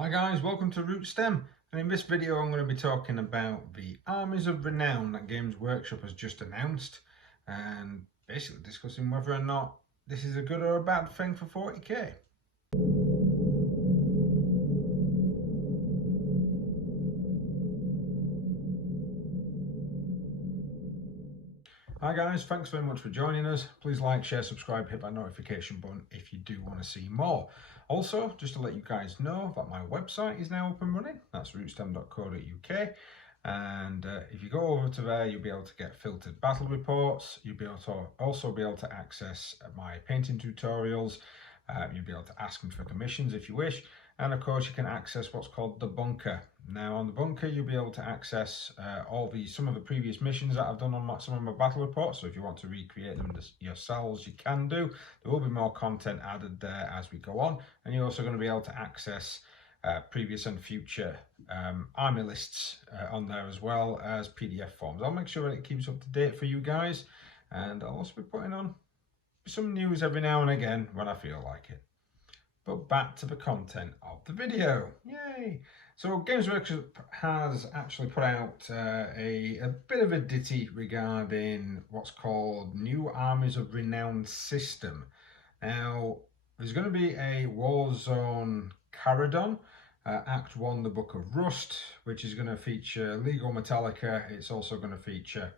Hi guys, welcome to RootStem, and in this video I'm going to be talking about the Armies of Renown that Games Workshop has just announced, and basically discussing whether or not this is a good or a bad thing for 40k. Hi guys, thanks very much for joining us. Please like, share, subscribe, hit that notification button if you do want to see more. Also, just to let you guys know that my website is now up and running. That's rootstem.co.uk. And if you go over to there, you'll be able to get filtered battle reports. You'll be able to also be able to access my painting tutorials. You'll be able to ask me for commissions if you wish. And of course, you can access what's called the bunker. Now on the bunker, you'll be able to access some of the previous missions that I've done on some of my battle reports. So if you want to recreate them yourselves, you can do. There will be more content added there as we go on. And you're also going to be able to access previous and future army lists on there, as well as PDF forms. I'll make sure that it keeps up to date for you guys. And I'll also be putting on some news every now and again when I feel like it. But back to the content of the video. Yay! So Games Workshop has actually put out a bit of a ditty regarding what's called New Armies of Renown system. Now, there's going to be a War Zone Charadon, Act 1, the Book of Rust, which is going to feature Legal Metallica. It's also going to feature,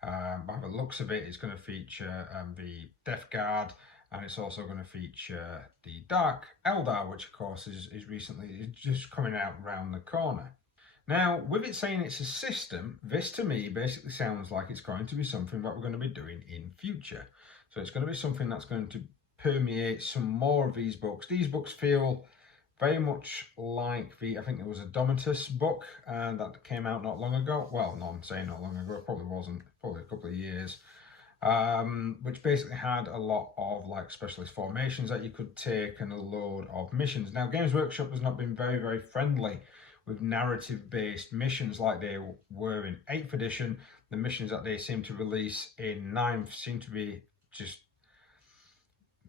by the looks of it, it's going to feature the Death Guard, and it's also going to feature the Dark Eldar, which of course is just coming out around the corner. Now, with it saying it's a system, this to me basically sounds like it's going to be something that we're going to be doing in future. So it's going to be something that's going to permeate some more of these books. These books feel very much like I think there was a Domitus book and that came out not long ago. Well, no, I'm saying not long ago, it probably wasn't, probably a couple of years. Which basically had a lot of like specialist formations that you could take and a load of missions. Now, Games Workshop has not been very friendly with narrative-based missions like they were in 8th edition. The missions that they seem to release in 9th seem to be just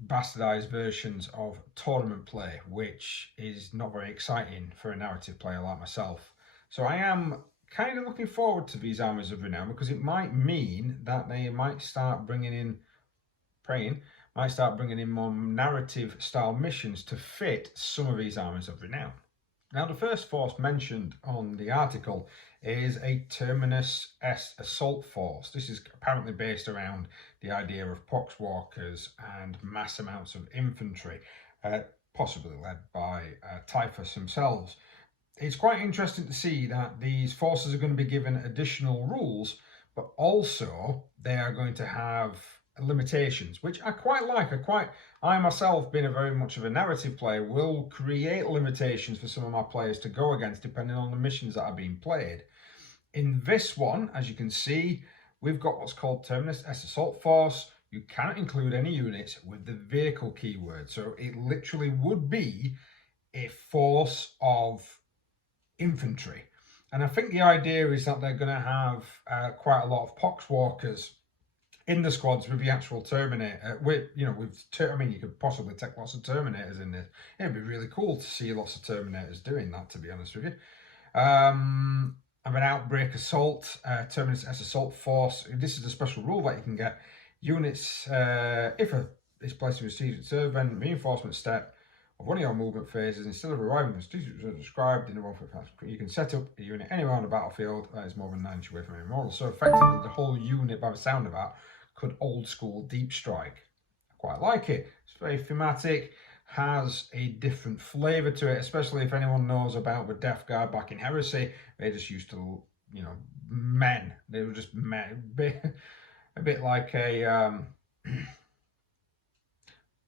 bastardized versions of tournament play, which is not very exciting for a narrative player like myself. So I am kind of looking forward to these Armies of Renown, because it might mean that they might start bringing in more narrative style missions to fit some of these Armies of Renown. Now, the first force mentioned on the article is a Terminus S assault force. This is apparently based around the idea of poxwalkers and mass amounts of infantry, possibly led by Typhus themselves. It's quite interesting to see that these forces are going to be given additional rules, but also they are going to have limitations, which I quite like. I myself, being a very much of a narrative player, will create limitations for some of my players to go against depending on the missions that are being played. In this one, as you can see, we've got what's called Terminus S Assault Force. You cannot include any units with the vehicle keyword, so it literally would be a force of infantry. And I think the idea is that they're going to have quite a lot of poxwalkers in the squads with the actual Terminator. I mean, you could possibly take lots of Terminators in this. It'd be really cool to see lots of Terminators doing that, to be honest with you. An Outbreak Assault, Terminus S Assault Force. This is a special rule that you can get. Units, if this place receives its event reinforcement step of one of your movement phases, instead of arriving as described in the one foot, you can set up a unit anywhere on the battlefield that is more than 9 inches away from any model. So effectively, the whole unit, by the sound of that, could old school deep strike. I quite like it. It's very thematic, has a different flavour to it, especially if anyone knows about the Death Guard back in Heresy. They just used to, men. They were just men. A bit like a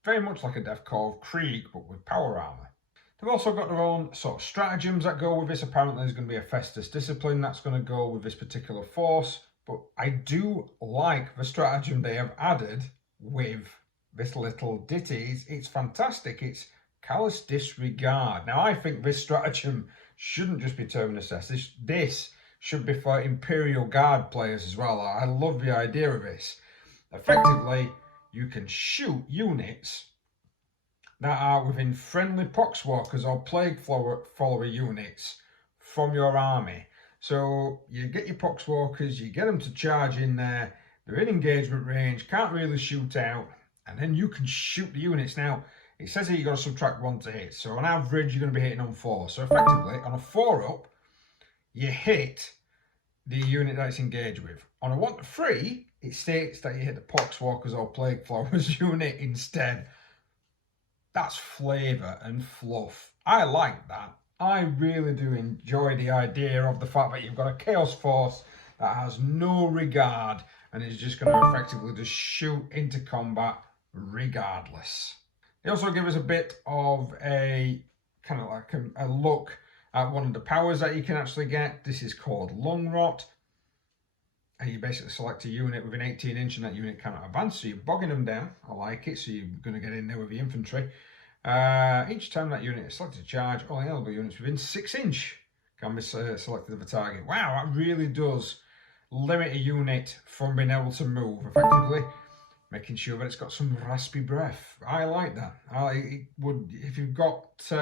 very much like a Death Corps of Krieg, but with power armor. They've also got their own sort of stratagems that go with this. Apparently there's going to be a Festus Discipline that's going to go with this particular force. But I do like the stratagem they have added with this little ditty. It's fantastic. It's Callous Disregard. Now, I think this stratagem shouldn't just be Terminus S. This should be for Imperial Guard players as well. I love the idea of this. Effectively, you can shoot units that are within friendly poxwalkers or plague follower units from your army. So you get your poxwalkers, you get them to charge in there, they're in engagement range, can't really shoot out, and then you can shoot the units. Now, it says here you've got to subtract 1 to hit, so on average you're going to be hitting on 4. So effectively, on a 4 up, you hit the unit that it's engaged with. On a 1 to 3, it states that you hit the poxwalkers or plague flowers unit instead. That's flavour and fluff. I like that. I really do enjoy the idea of the fact that you've got a Chaos Force that has no regard and is just going to effectively just shoot into combat regardless. They also give us a bit of a kind of like a look at one of the powers that you can actually get. This is called Lung Rot. And you basically select a unit with an 18-inch and that unit cannot advance, so you're bogging them down. I like it, so you're going to get in there with the infantry. Each time that unit is selected to charge, all available units within 6-inch can be selected of a target. Wow, that really does limit a unit from being able to move effectively, making sure that it's got some raspy breath. I like that. It would, if you've got, you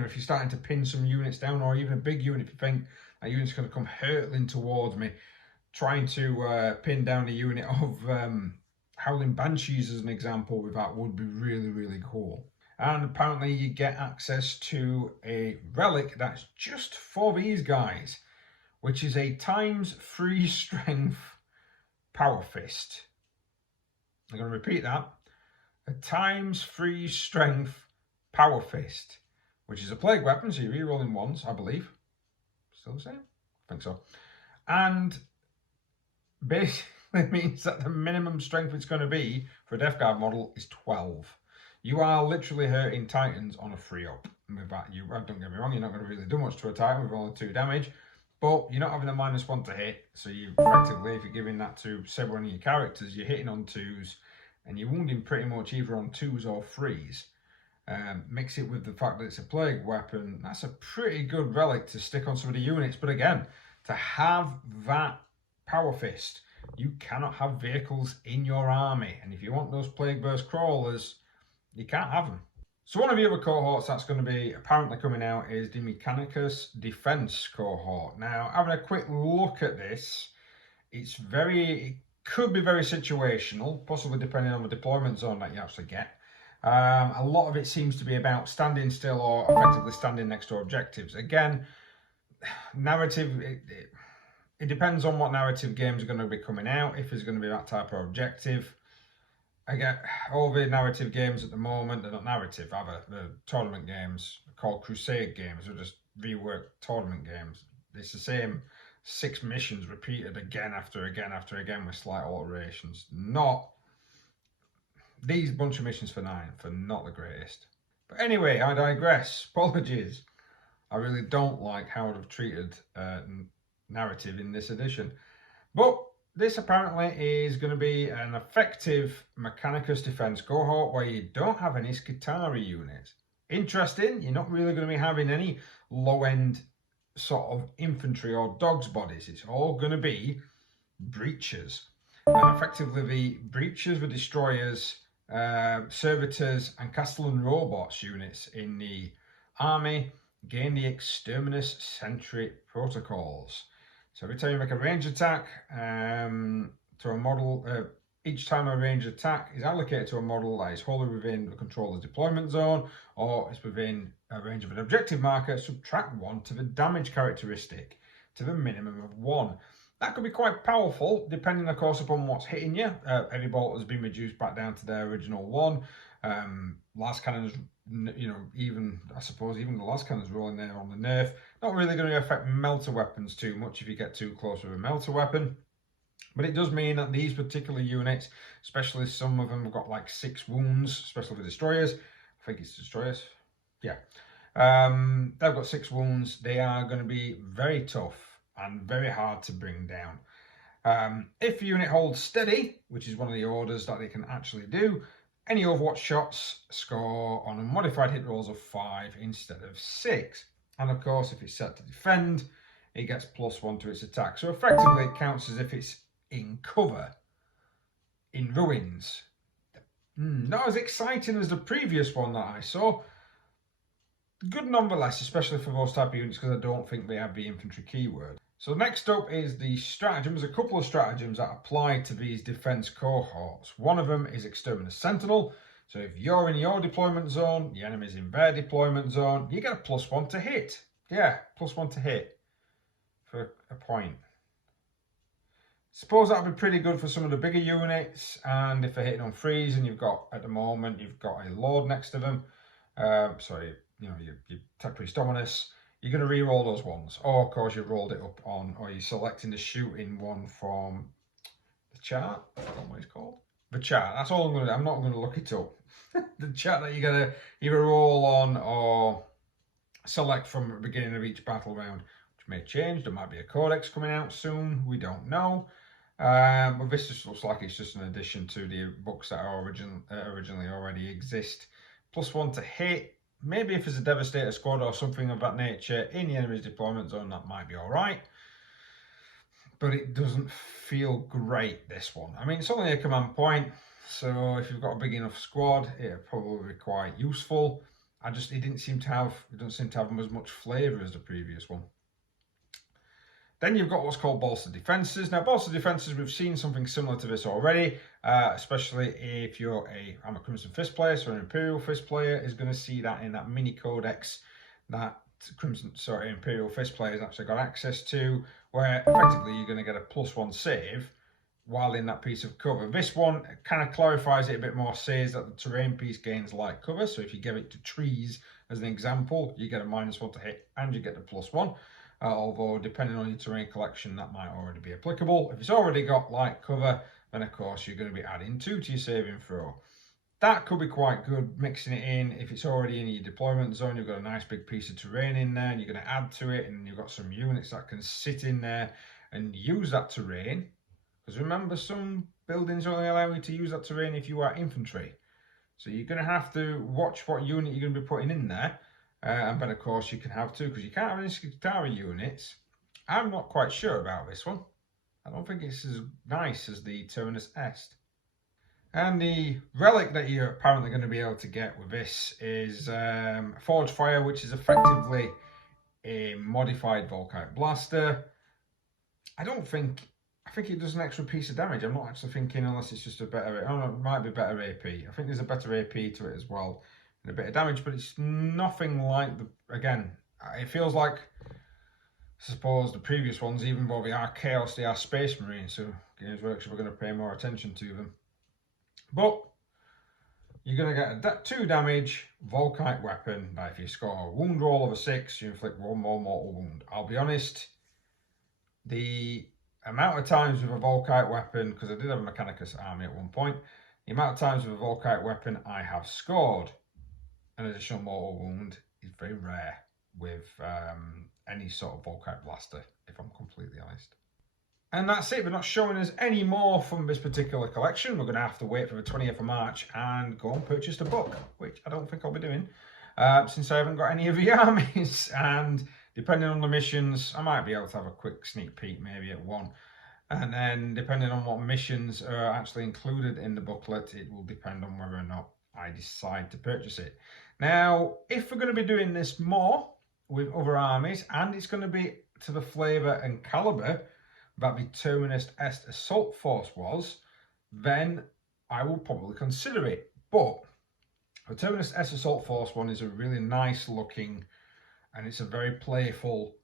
know, if you're starting to pin some units down, or even a big unit, if you think that unit's going to come hurtling towards me, trying to pin down a unit of Howling Banshees as an example with that would be really, really cool. And apparently you get access to a relic that's just for these guys, which is a ×3 strength power fist. I'm going to repeat that. A ×3 strength power fist, which is a plague weapon, so you're re-rolling 1s, I believe. Still the same? I think so. And basically means that the minimum strength it's going to be for a Death Guard model is 12. You are literally hurting Titans on a 3-up. With that, don't get me wrong, you're not going to really do much to a Titan with only 2 damage, but you're not having a -1 to hit, so you effectively, if you're giving that to say one of your characters, you're hitting on 2s, and you're wounding pretty much either on 2s or 3s. Mix it with the fact that it's a plague weapon, that's a pretty good relic to stick on some of the units. But again, to have that power fist, you cannot have vehicles in your army, and if you want those plague burst crawlers, you can't have them. So one of the other cohorts that's going to be apparently coming out is the Mechanicus defense cohort. Now, having a quick look at this, it could be very situational, possibly depending on the deployment zone that you actually get. A lot of it seems to be about standing still or effectively standing next to objectives. Again, narrative, it depends on what narrative games are going to be coming out, if there's going to be that type of objective. Again, all the narrative games at the moment, they're not narrative, either. The tournament games, called Crusade games, are just reworked tournament games. It's the same 6 missions repeated again after again with slight alterations. Not these bunch of missions for 9, for not the greatest. But anyway, I digress. Apologies. I really don't like how I've treated narrative in this edition. But this apparently is going to be an effective Mechanicus defense cohort where you don't have any Skitarii units. Interesting, you're not really going to be having any low-end sort of infantry or dogs bodies. It's all going to be breachers. And effectively the breachers, the destroyers, servitors and castellan robots units in the army gain the Terminus sentry protocols. So every time you make a range attack to a model, each time a range attack is allocated to a model that is wholly within the controller's deployment zone, or is within a range of an objective marker, subtract 1 to the damage characteristic to the minimum of 1. That could be quite powerful, depending, of course, upon what's hitting you. Heavy bolt has been reduced back down to their original 1. Last cannons, you know, even the last cannons rolling there on the nerf, not really going to affect melter weapons too much if you get too close with a melter weapon. But it does mean that these particular units, especially some of them have got like 6 wounds, especially for destroyers. I think it's destroyers. Yeah. They've got 6 wounds. They are going to be very tough and very hard to bring down. If the unit holds steady, which is one of the orders that they can actually do, any Overwatch shots score on a modified hit rolls of 5 instead of 6. And of course, if it's set to defend, it gets +1 to its attack. So effectively, it counts as if it's in cover, in ruins. Not as exciting as the previous one that I saw. Good nonetheless, especially for those type of units, because I don't think they have the infantry keyword. So next up is the stratagems, a couple of stratagems that apply to these defence cohorts. One of them is Terminus Sentinel. So if you're in your deployment zone, the enemy's in their deployment zone, you get a +1 to hit. Yeah, +1 to hit for a point. Suppose that'd be pretty good for some of the bigger units, and if they're hitting on threes and you've got, at the moment, you've got a Lord next to them, sorry, you know, your Tech Priest Dominus, you're going to re-roll those ones. Or, of course, you've rolled it up on, or you're selecting the shooting one from the chart. I forgot what it's called. The chart. That's all I'm going to do. I'm not going to look it up. The chart that you're going to either roll on or select from the beginning of each battle round, which may change. There might be a codex coming out soon. We don't know. But this just looks like it's just an addition to the books that are originally already exist. +1 to hit. Maybe if there's a Devastator squad or something of that nature in the enemy's deployment zone, that might be alright. But it doesn't feel great, this one. I mean, it's only a command point, so if you've got a big enough squad, it'll probably be quite useful. It doesn't seem to have as much flavour as the previous one. Then you've got what's called bolstered defences. Now, bolstered defences, we've seen something similar to this already, especially if you're I'm a Crimson Fist player, so an Imperial Fist player is going to see that in that mini codex that Imperial Fist players actually got access to, where effectively you're going to get a +1 save while in that piece of cover. This one kind of clarifies it a bit more, says that the terrain piece gains light cover, so if you give it to trees as an example, you get a -1 to hit and you get the +1. Although depending on your terrain collection, that might already be applicable. If it's already got light cover, then of course you're going to be adding 2 to your saving throw. That could be quite good, mixing it in. If it's already in your deployment zone, you've got a nice big piece of terrain in there, and you're going to add to it, and you've got some units that can sit in there and use that terrain. Because remember, some buildings only allow you to use that terrain if you are infantry. So you're going to have to watch what unit you're going to be putting in there. And then, of course, you can have 2, because you can't have any Skitarii units. I'm not quite sure about this one. I don't think it's as nice as the Terminus Est. And the relic that you're apparently going to be able to get with this is Forged Fire, which is effectively a modified Volkite Blaster. I think it does an extra piece of damage. I'm not actually thinking, unless it's just a better, oh no, it might be better AP. I think there's a better AP to it as well, and a bit of damage, but it's nothing like again, it feels like, I suppose, the previous ones, even though they are Chaos, they are Space Marines, so Games Workshop are going to pay more attention to them. But you're going to get a 2 damage Volkite weapon that if you score a wound roll of a 6, you inflict 1 more mortal wound. I'll be honest, the amount of times with a Volkite weapon, because I did have a Mechanicus army at one point, the amount of times with a Volkite weapon I have scored an additional mortal wound is very rare with any sort of Volkite blaster, if I'm completely honest. And that's it. They're not showing us any more from this particular collection. We're going to have to wait for the 20th of March and go and purchase the book, which I don't think I'll be doing, since I haven't got any of the armies. And depending on the missions, I might be able to have a quick sneak peek maybe at one. And then depending on what missions are actually included in the booklet, it will depend on whether or not I decide to purchase it. Now, if we're going to be doing this more with other armies, and it's going to be to the flavour and calibre that the Terminus Est Assault Force was, then I will probably consider it. But the Terminus Est Assault Force one is a really nice looking, and it's a very playful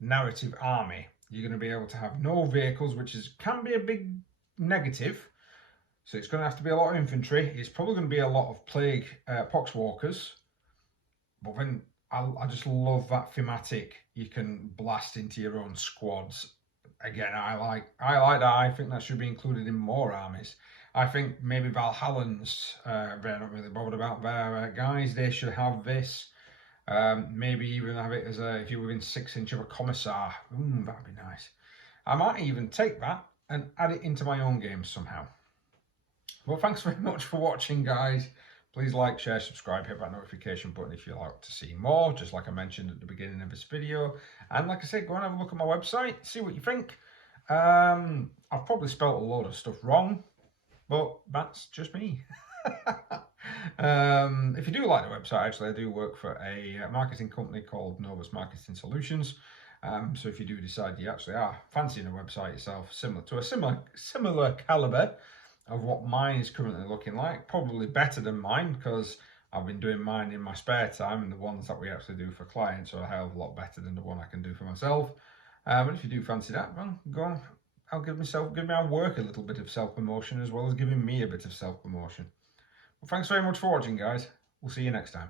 narrative army. You're going to be able to have no vehicles, which can be a big negative. So it's going to have to be a lot of infantry. It's probably going to be a lot of plague poxwalkers. But then I just love that thematic. You can blast into your own squads. Again, I like that. I think that should be included in more armies. I think maybe Valhallans, they're not really bothered about their guys. They should have this. Maybe even have it as if you're within 6 inches of a commissar. That'd be nice. I might even take that and add it into my own games somehow. Well, thanks very much for watching, guys. Please like, share, subscribe, hit that notification button if you'd like to see more, just like I mentioned at the beginning of this video. And like I said, go and have a look at my website, see what you think. I've probably spelt a load of stuff wrong, but that's just me. If you do like the website, actually, I do work for a marketing company called Novus Marketing Solutions. So if you do decide you actually are fancying a website yourself, similar to a similar caliber of what mine is currently looking like, probably better than mine because I've been doing mine in my spare time, and the ones that we actually do for clients are a hell of a lot better than the one I can do for myself. But if you do fancy that, well, go on. I'll give my work a little bit of self-promotion as well as giving me a bit of self-promotion. Well, thanks very much for watching, guys. We'll see you next time.